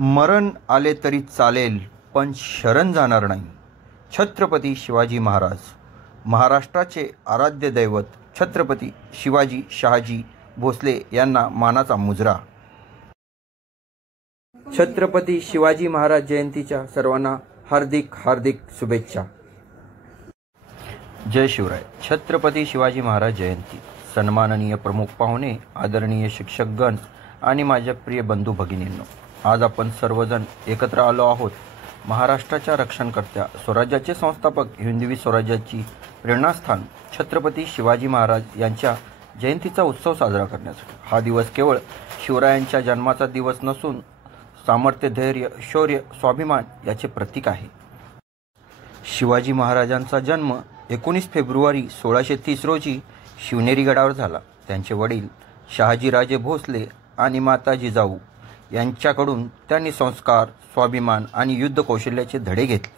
मरण आले तरी चालेल, पण शरण जाणार नाही. छत्रपती शिवाजी महाराज. महाराष्ट्राचे आराध्य दैवत छत्रपती शिवाजी शहाजी भोसले यांना मानाचा मुजरा. छत्रपती शिवाजी महाराज जयंतीच्या सर्वांना हार्दिक हार्दिक शुभेच्छा. जय शिवराय. छत्रपती शिवाजी महाराज जयंती. सन्माननीय प्रमुख पाहुणे, आदरणीय शिक्षकगण आणि माझ्या प्रिय बंधू भगिनींनो, आज आपण सर्वजण एकत्र आलो आहोत महाराष्ट्राच्या रक्षणकर्त्या, स्वराज्याचे संस्थापक, हिंदवी स्वराज्याची प्रेरणास्थान छत्रपती शिवाजी महाराज यांच्या जयंतीचा उत्सव साजरा करण्यासाठी. हा दिवस केवळ शिवरायांच्या जन्माचा दिवस नसून सामर्थ्य, धैर्य, शौर्य, स्वाभिमान याचे प्रतीक आहे. शिवाजी महाराजांचा जन्म 19 फेब्रुवारी 1630 रोजी शिवनेरी गडावर झाला. त्यांचे वडील शहाजीराजे भोसले आणि माता जिजाऊ यांच्याकडून त्यांनी संस्कार, स्वाभिमान आणि युद्ध कौशल्याचे धडे घेतले.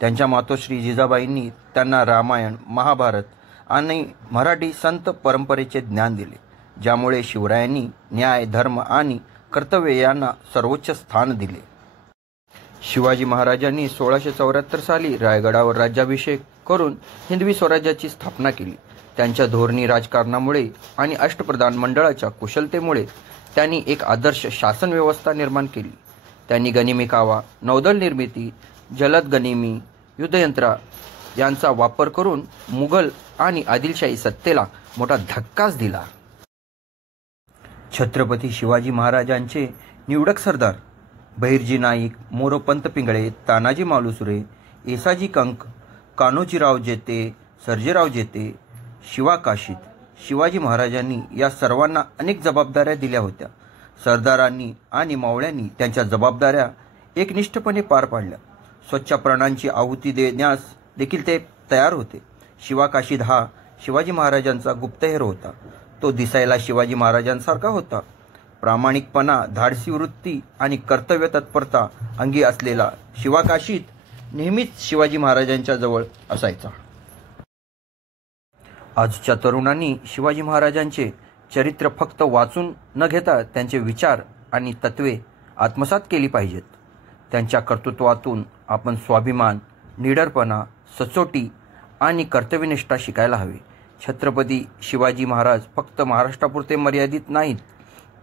त्यांच्या मातोश्री जिजाबाईंनी त्यांना रामायण, महाभारत आणि मराठी संत परंपरेचे ज्ञान दिले, ज्यामुळे शिवरायांनी न्याय, धर्म आणि कर्तव्य यांना सर्वोच्च स्थान दिले. शिवाजी महाराजांनी 1674 साली रायगडावर राज्याभिषेक करून हिंदवी स्वराज्याची स्थापना केली. त्यांच्या धोरणी राजकारणामुळे आणि अष्टप्रधान मंडळाच्या कुशलतेमुळे त्यांनी एक आदर्श शासन व्यवस्था निर्माण केली. त्यांनी गनिमी कावा, नौदल निर्मिती, जलद गनिमी, युद्धयंत्रा यांचा वापर करून मुघल आणि आदिलशाही सत्तेला मोठा धक्काच दिला. छत्रपती शिवाजी महाराजांचे निवडक सरदार बहिर्जी नाईक, मोरोपंत पिंगळे, तानाजी मालुसरे, येसाजी कंक, कान्होजीराव जेते, सर्जेराव जेते, शिवा काशीद. शिवाजी महाराजांनी या सर्वांना अनेक जबाबदाऱ्या दिल्या होत्या. सरदारांनी आणि मावळ्यांनी त्यांच्या जबाबदाऱ्या एकनिष्ठपणे पार पाडल्या. स्वच्छ प्राणांची आहुती देण्यास देखील ते तयार होते. शिवा काशीद हा शिवाजी महाराजांचा गुप्तहेर होता. तो दिसायला शिवाजी महाराजांसारखा होता. प्रामाणिकपणा, धाडसी वृत्ती आणि कर्तव्य तत्परता अंगी असलेला शिवा काशीद नेहमीच शिवाजी महाराजांच्या जवळ असायचा. आजच्या तरुणांनी शिवाजी महाराजांचे चरित्र फक्त वाचून न घेता त्यांचे विचार आणि तत्त्वे आत्मसात केली पाहिजेत. त्यांच्या कर्तृत्वातून आपण स्वाभिमान, निडरपणा, सचोटी आणि कर्तव्यनिष्ठा शिकायला हवे. छत्रपती शिवाजी महाराज फक्त महाराष्ट्रापुरते मर्यादित नाहीत,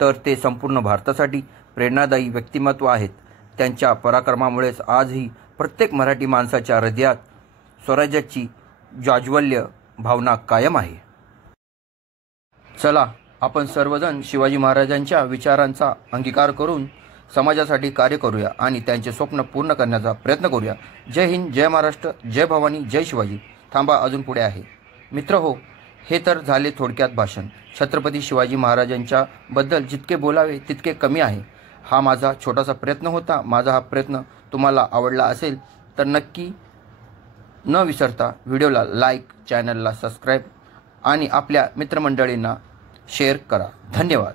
तर ते संपूर्ण भारतासाठी प्रेरणादायी व्यक्तिमत्व आहेत. त्यांच्या पराक्रमामुळेच आजही प्रत्येक मराठी माणसाच्या हृदयात स्वराज्याची जाज्वल्य भावना कायम आहे. चला, आपण सर्वजण शिवाजी महाराजांच्या विचारांचा अंगीकार करून समाजासाठी कार्य करूया आणि त्यांचे स्वप्न पूर्ण करण्याचा प्रयत्न करूया. जय हिंद, जय महाराष्ट्र, जय भवानी, जय शिवाजी. थांबा, अजून पुढे आहे. मित्र हो, हे तर झाले थोडक्यात भाषण. छत्रपती शिवाजी महाराजांच्या बद्दल जितके बोलावे तितके कमी आहे. हा माझा छोटासा प्रयत्न होता. माझा हा प्रयत्न तुम्हाला आवडला असेल तर नक्की न विसरता व्हिडिओला लाईक, चॅनलला सबस्क्राईब आणि आपल्या मित्रमंडळींना शेअर करा. धन्यवाद.